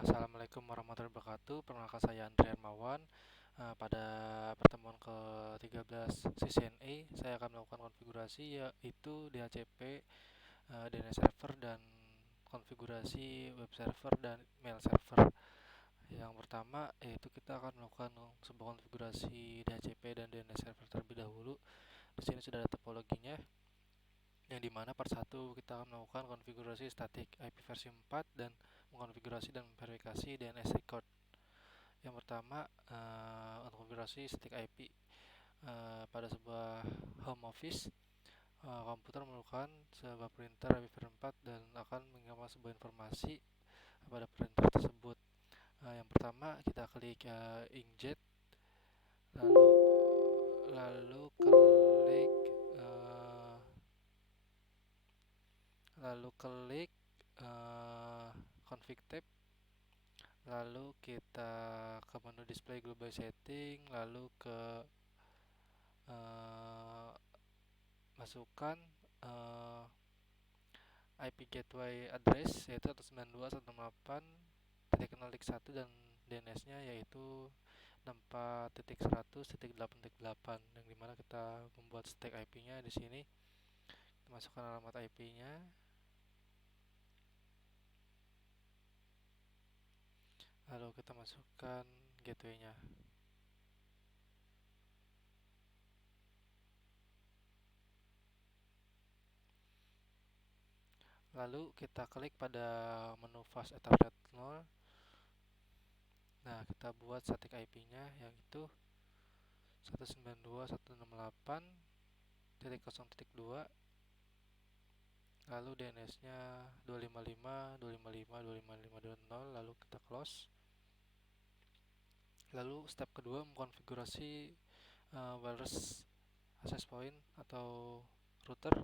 Assalamualaikum warahmatullahi wabarakatuh. Perkenalkan saya Andre Hermawan. Pada pertemuan ke-13 CCNA, saya akan melakukan konfigurasi yaitu DHCP, DNS server, dan konfigurasi web server dan mail server. Yang pertama yaitu kita akan melakukan sebuah konfigurasi DHCP dan DNS server terlebih dahulu. Di sini sudah ada topologinya, yang dimana part 1 kita akan melakukan konfigurasi static IP versi 4 dan mengkonfigurasi dan memverifikasi DNS record. Yang pertama, untuk konfigurasi static IP pada sebuah home office, komputer memerlukan sebuah printer IP versi 4 dan akan mengirimkan sebuah informasi pada printer tersebut. Yang pertama kita klik inkjet, lalu klik uh, config tab, lalu kita ke menu display global setting, lalu ke masukkan IP gateway address yaitu 192.168.0.1 dan DNS-nya yaitu 64.100.8.8, yang dimana kita membuat stack IP-nya di sini. Kita masukkan alamat IP-nya, lalu kita masukkan gateway-nya. Lalu kita klik pada menu fast ethernet 0. Nah, kita buat static IP-nya yaitu 192.168.0.2, lalu DNS-nya 255.255.255.0, lalu kita close. Lalu step kedua mengkonfigurasi wireless access point atau router.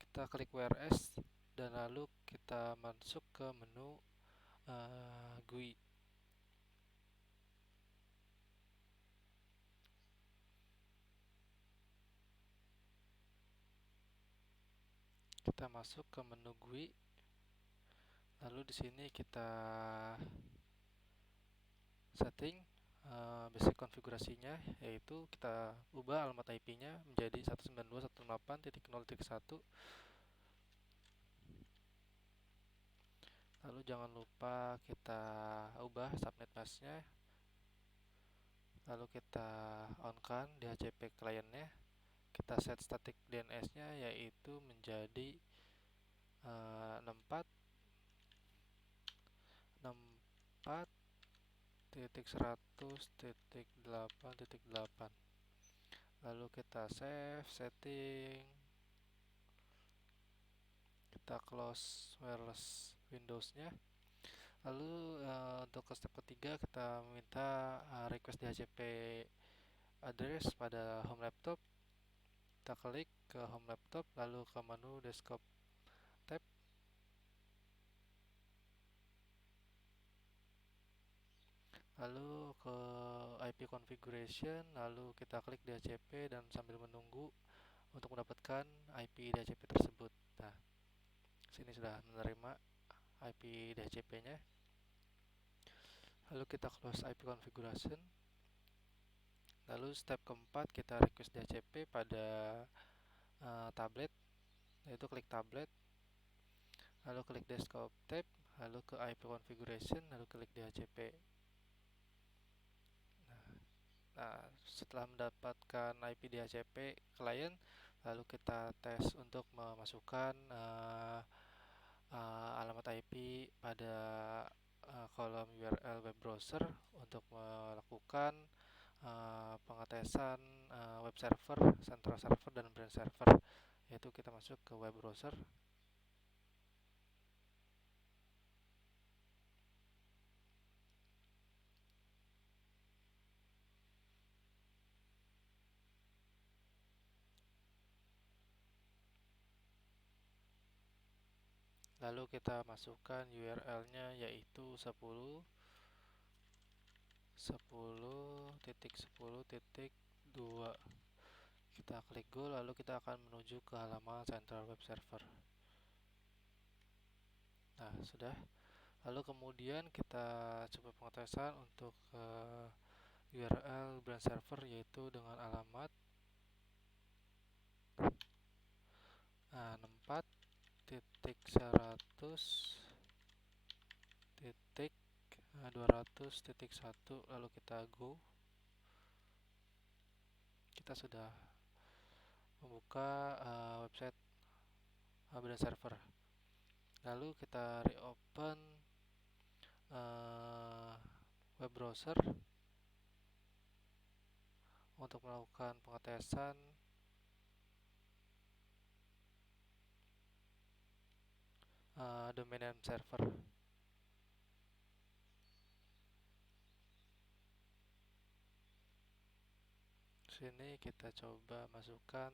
Kita klik WRS dan lalu kita masuk ke menu GUI. Kita masuk ke menu GUI. Lalu di sini kita setting basic konfigurasinya, yaitu kita ubah alamat IP-nya menjadi 192.168.0.1. Lalu jangan lupa kita ubah subnet mask-nya. Lalu kita on-kan DHCP client-nya. Kita set static DNS-nya yaitu menjadi 64.100.8.8. Lalu kita save setting, kita close wireless Windows-nya. Lalu untuk ke step ketiga kita meminta request DHCP address pada home laptop. Kita klik ke home laptop, lalu ke menu desktop tab, lalu ke IP configuration, lalu kita klik DHCP dan sambil menunggu untuk mendapatkan IP DHCP tersebut. Nah, sini sudah menerima IP DHCP-nya. Lalu kita close IP configuration. Lalu step keempat kita request DHCP pada tablet, yaitu klik tablet, lalu klik desktop tab, lalu ke IP configuration, lalu klik DHCP. Nah, setelah mendapatkan IP DHCP client, lalu kita tes untuk memasukkan alamat IP pada kolom URL web browser untuk melakukan pengetesan web server, central server, dan branch server. Yaitu kita masuk ke web browser. Lalu kita masukkan URL-nya yaitu 10.10.10.2. Kita klik go, lalu kita akan menuju ke halaman central web server. Nah, sudah. Lalu kemudian kita coba pengetesan untuk URL brand server, yaitu dengan alamat 64.100.200.1. Lalu kita go. Kita sudah membuka website brand server. Lalu kita reopen web browser untuk melakukan pengetesan domain name server. Sini kita coba masukkan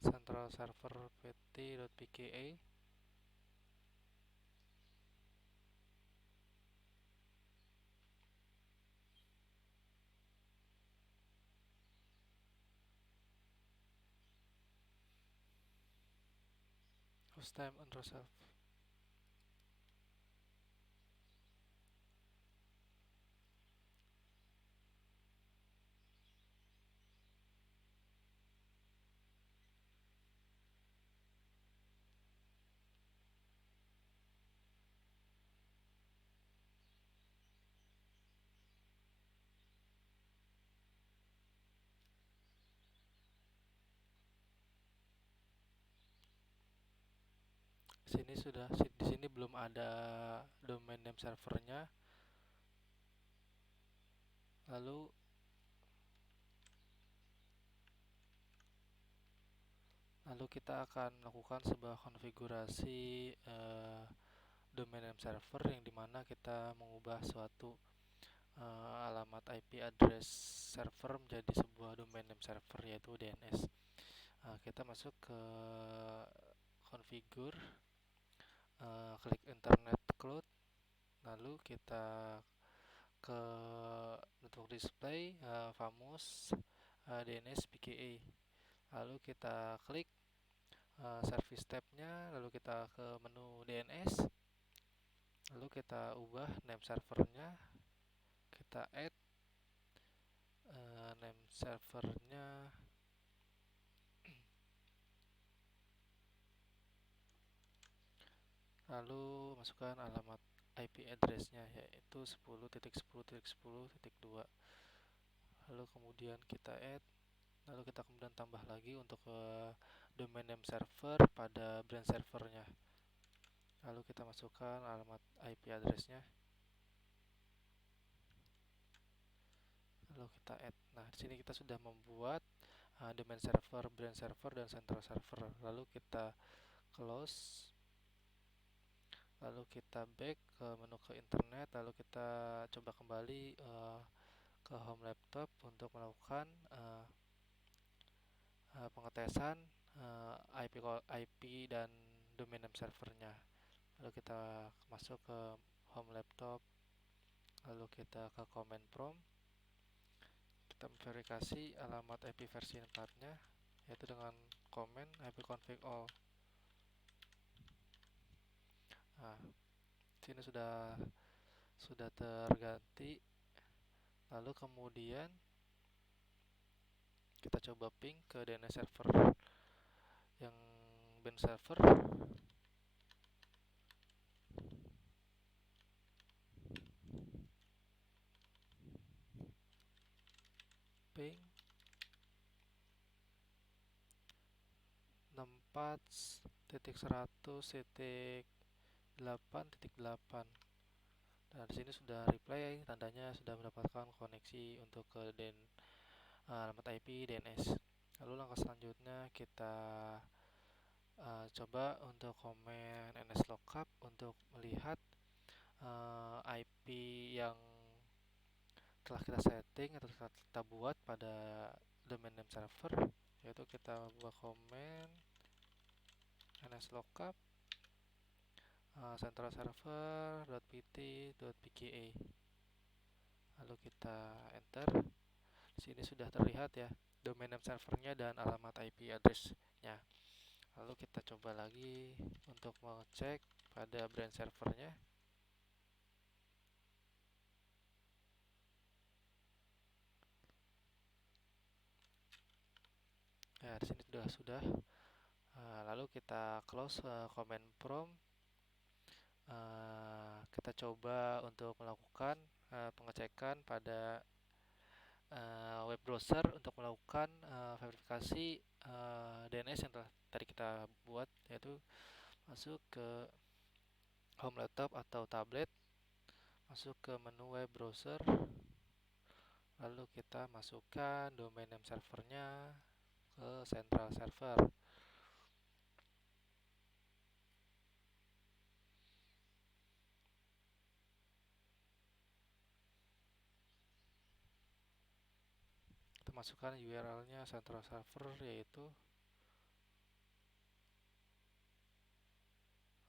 central server pt.pka. Hostname underscore self. Di sini belum ada domain name servernya. Lalu kita akan melakukan sebuah konfigurasi domain name server, yang dimana kita mengubah suatu alamat IP address server menjadi sebuah domain name server, yaitu DNS. Kita masuk ke configure, klik internet cloud, lalu kita ke network display, famous DNS PKA. Lalu kita klik service tab-nya, lalu kita ke menu DNS, lalu kita ubah name servernya, kita add name servernya, lalu masukkan alamat IP address-nya, yaitu 10.10.10.2. Lalu kemudian kita add, lalu kita kemudian tambah lagi untuk domain name server pada brand servernya. Lalu kita masukkan alamat IP address-nya, lalu kita add. Nah, di sini kita sudah membuat domain server, brand server, dan central server. Lalu kita close, lalu kita back ke menu ke internet, lalu kita coba kembali ke home laptop untuk melakukan pengetesan IP dan domain name servernya. Lalu kita masuk ke home laptop, lalu kita ke command prompt, kita verifikasi alamat IP versi 4-nya, yaitu dengan command ipconfig all. Nah, sini sudah terganti. Lalu kemudian kita coba ping ke DNS server yang brand server. Ping 64.100.8.8. Nah, di sini sudah reply, tandanya sudah mendapatkan koneksi untuk ke alamat IP DNS. Lalu langkah selanjutnya kita coba untuk komen nslookup untuk melihat IP yang telah kita setting atau telah kita buat pada domain name server, yaitu kita buat komen nslookup central server.pt.pka. Lalu kita enter. Di sini sudah terlihat ya domain name servernya dan alamat IP address-nya. Lalu kita coba lagi untuk mengecek pada brand servernya. Ya, di sini sudah. Lalu kita close command prompt. Kita coba untuk melakukan pengecekan pada web browser untuk melakukan verifikasi DNS yang telah tadi kita buat, yaitu masuk ke home laptop atau tablet, masuk ke menu web browser, lalu kita masukkan domain name servernya ke central server. Kita masukkan URL-nya central server, yaitu,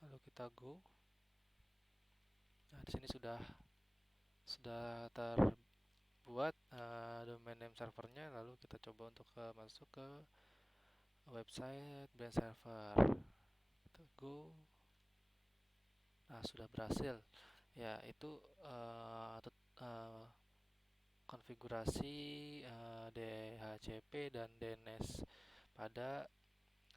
lalu kita go. Nah, di sini sudah terbuat domain name servernya. Lalu kita coba untuk masuk ke website brand server. Kita go. Nah, sudah berhasil. Ya, itu konfigurasi DHCP dan DNS pada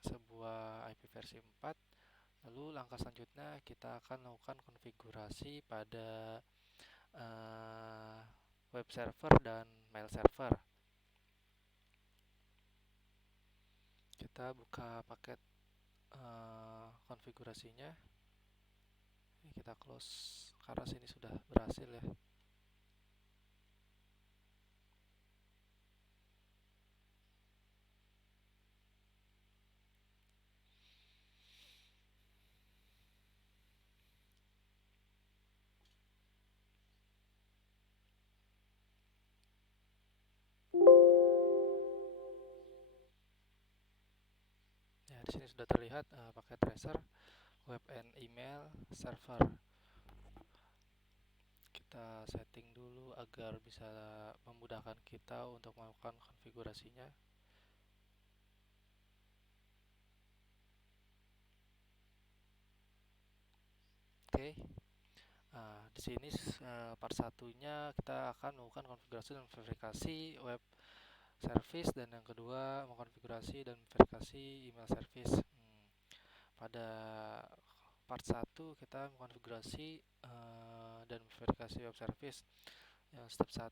sebuah IP versi 4. Lalu langkah selanjutnya kita akan melakukan konfigurasi pada web server dan mail server. Kita buka paket konfigurasinya. Ini kita close karena sini sudah berhasil ya. Ya, di sini sudah terlihat paket tracer web and email server. Kita setting dulu agar bisa memudahkan kita untuk melakukan konfigurasinya. Oke. Di sini part satunya kita akan melakukan konfigurasi dan verifikasi web service, dan yang kedua mengkonfigurasi dan verifikasi email service. Pada part 1 kita mengkonfigurasi dan verifikasi web service. Yang step 1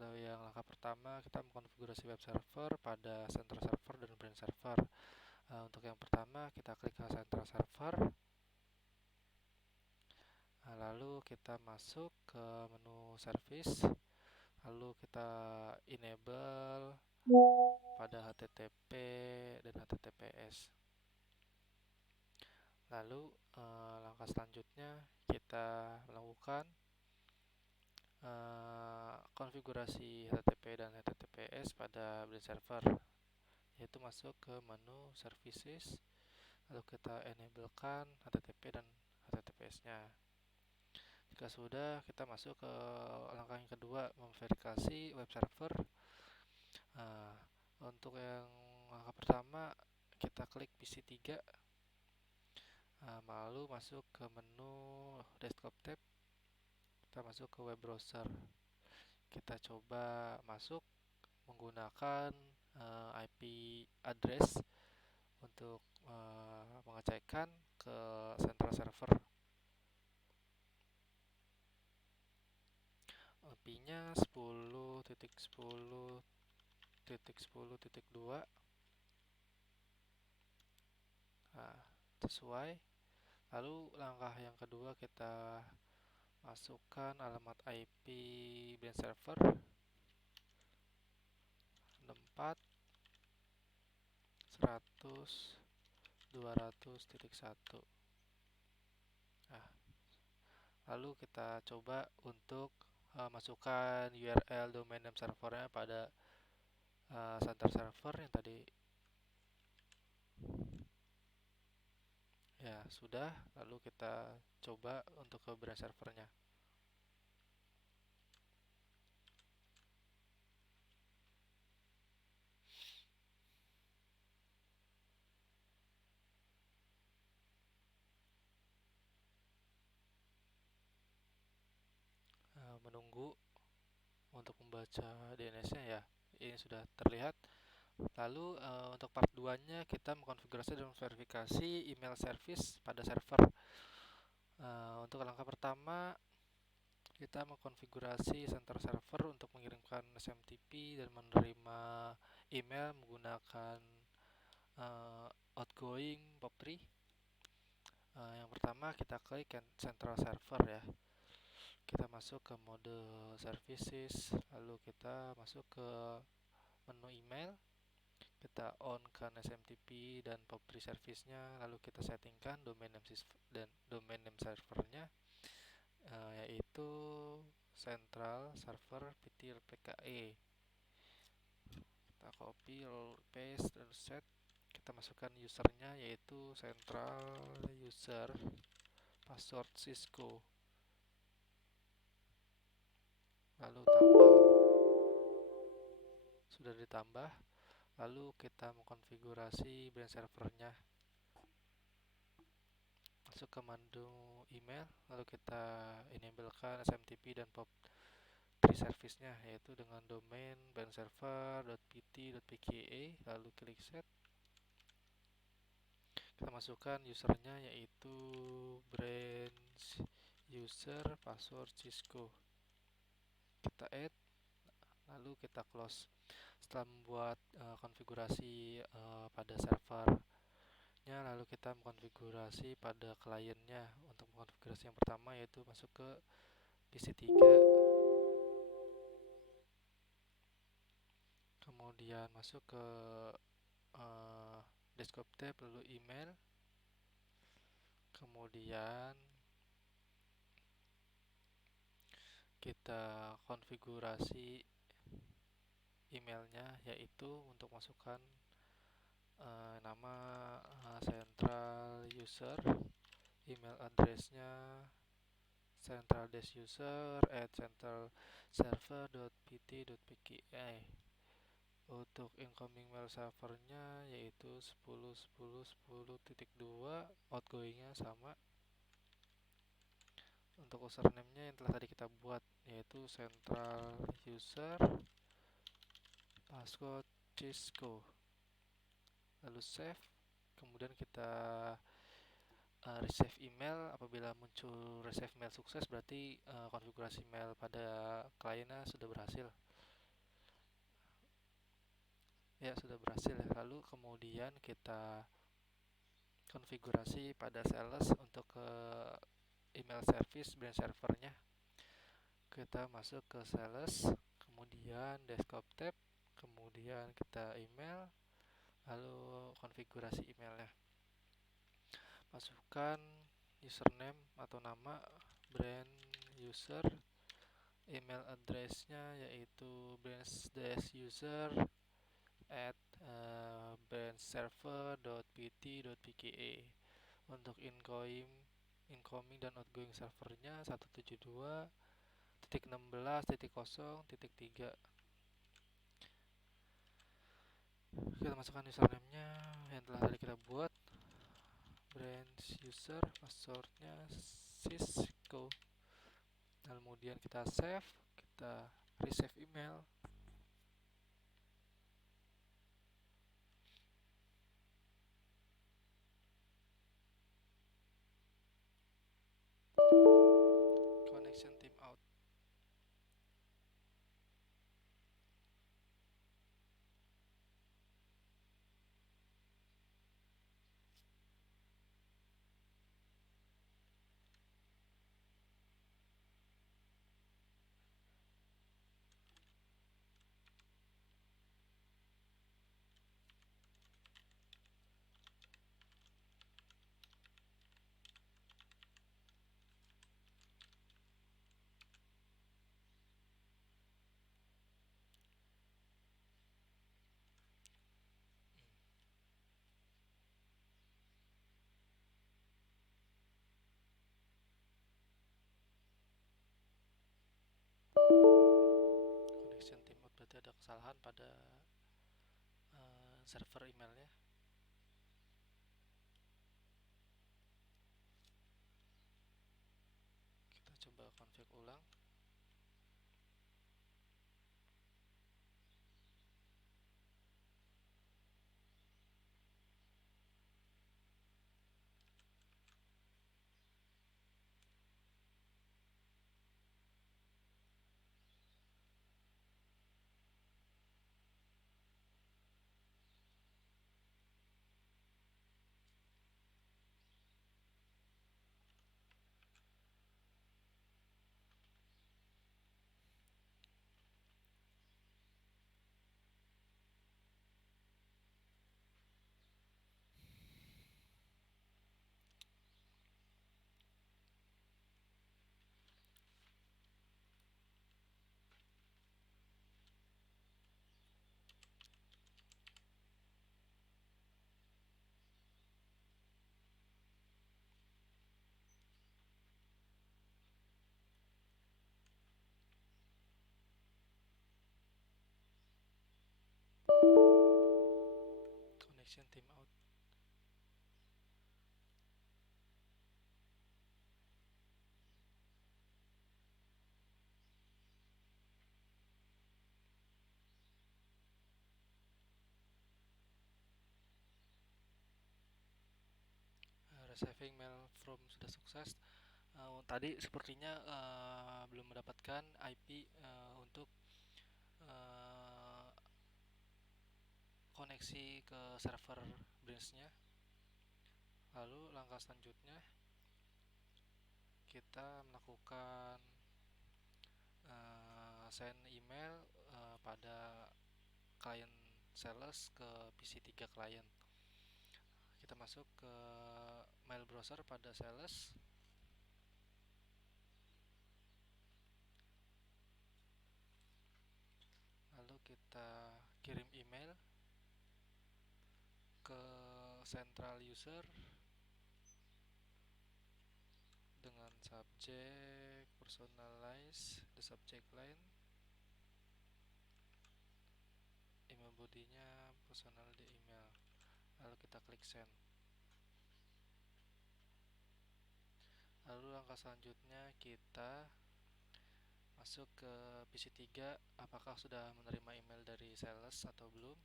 atau yang langkah pertama, kita mengkonfigurasi web server pada central server dan brand server. Untuk yang pertama kita klik ke central server. Lalu kita masuk ke menu service, lalu kita enable pada HTTP dan HTTPS. Lalu langkah selanjutnya kita melakukan konfigurasi HTTP dan HTTPS pada brand server, yaitu masuk ke menu services, lalu kita enablekan HTTP dan HTTPS-nya. Jika sudah, kita masuk ke langkah yang kedua, memverifikasi web server. Untuk yang langkah pertama, kita klik PC3, lalu masuk ke menu desktop tab, kita masuk ke web browser. Kita coba masuk menggunakan IP address untuk mengecekkan ke central server. IP-nya 10.10.10.2. Nah, sesuai. Lalu langkah yang kedua, kita masukkan alamat IP brand server 64.100.200.1. Nah, lalu kita coba untuk masukkan URL domain name servernya pada central server yang tadi. Ya, sudah. Lalu kita coba untuk ke brand servernya. Menunggu untuk membaca DNS-nya ya. Ini sudah terlihat Lalu untuk part 2-nya kita mengkonfigurasi dan verifikasi email service pada server. Untuk langkah pertama kita mengkonfigurasi center server untuk mengirimkan SMTP dan menerima email menggunakan outgoing POP3. Yang pertama kita klik central server ya. Kita masuk ke mode services, lalu kita masuk ke menu email. Kita on kan SMTP dan POP3 service-nya, lalu kita settingkan domain name servernya, yaitu central server ptre. Kita copy, lalu paste, lalu set. Kita masukkan usernya, yaitu central user password Cisco, lalu tambah. Sudah ditambah, lalu kita mengkonfigurasi brand servernya. Masuk ke menu email, lalu kita enablekan SMTP dan POP3 service-nya, yaitu dengan domain brandserver.pt.pka, lalu klik set. Kita masukkan usernya, yaitu brand user password Cisco. Kita add, lalu kita close. Setelah membuat konfigurasi pada servernya, lalu kita mengkonfigurasi pada kliennya. Untuk mengkonfigurasi yang pertama yaitu masuk ke PC3, kemudian masuk ke desktop tab, lalu email, kemudian kita konfigurasi emailnya, yaitu untuk masukkan nama central user, email addressnya centraldesuser@centralserver.pt.pka. Untuk incoming mail servernya yaitu 10.10.10.2, outgoingnya sama. Untuk username-nya yang telah tadi kita buat, yaitu central user password Cisco, lalu save. Kemudian kita receive email. Apabila muncul receive mail sukses, berarti konfigurasi mail pada kliennya sudah berhasil. Ya, sudah berhasil ya. Lalu kemudian kita konfigurasi pada sales untuk ke email service brand servernya. Kita masuk ke sales, kemudian desktop tab, kemudian kita email, lalu konfigurasi emailnya. Masukkan username atau nama brand user, email addressnya yaitu brandserver@brandserver.pt.pka. Untuk incoming dan outgoing servernya 172.16.0.3. Kita masukkan username-nya yang telah tadi kita buat, brand user, passwordnya Cisco. Kemudian kita save, kita receive email. Connection team out. Connection team out berarti ada kesalahan pada server emailnya. Kita coba config ulang. Action team out. Receiving mail from sudah sukses. Tadi sepertinya belum mendapatkan IP untuk uh, koneksi ke server branch-nya. Lalu langkah selanjutnya kita melakukan send email pada klien sales ke PC3 klien. Kita masuk ke mail browser pada sales. Lalu kita kirim email ke central user dengan subjek personalize the subject line, email bodinya personal di email. Lalu kita klik send. Lalu langkah selanjutnya kita masuk ke PC3, apakah sudah menerima email dari sales atau belum.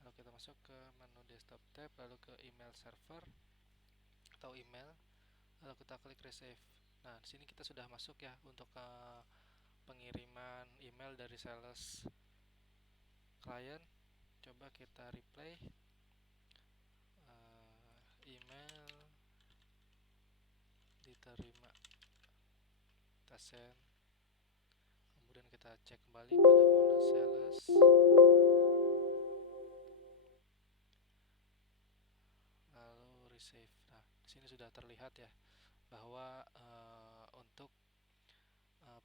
Lalu kita masuk ke menu desktop tab, lalu ke email server atau email, lalu kita klik receive. Nah, di sini kita sudah masuk ya untuk pengiriman email dari sales klien. Coba kita reply email diterima, kita send. Kemudian kita cek kembali pada mode sales, lalu receive. Nah, di sini sudah terlihat ya bahwa untuk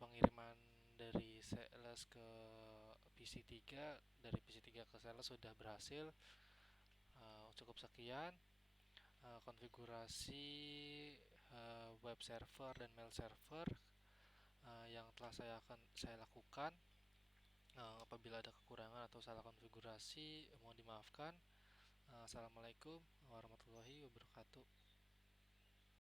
pengiriman dari sales ke PC3, dari PC3 ke sales sudah berhasil. Cukup sekian konfigurasi web server dan mail server yang telah saya lakukan. Apabila ada kekurangan atau salah konfigurasi, mohon dimaafkan. Assalamualaikum warahmatullahi wabarakatuh.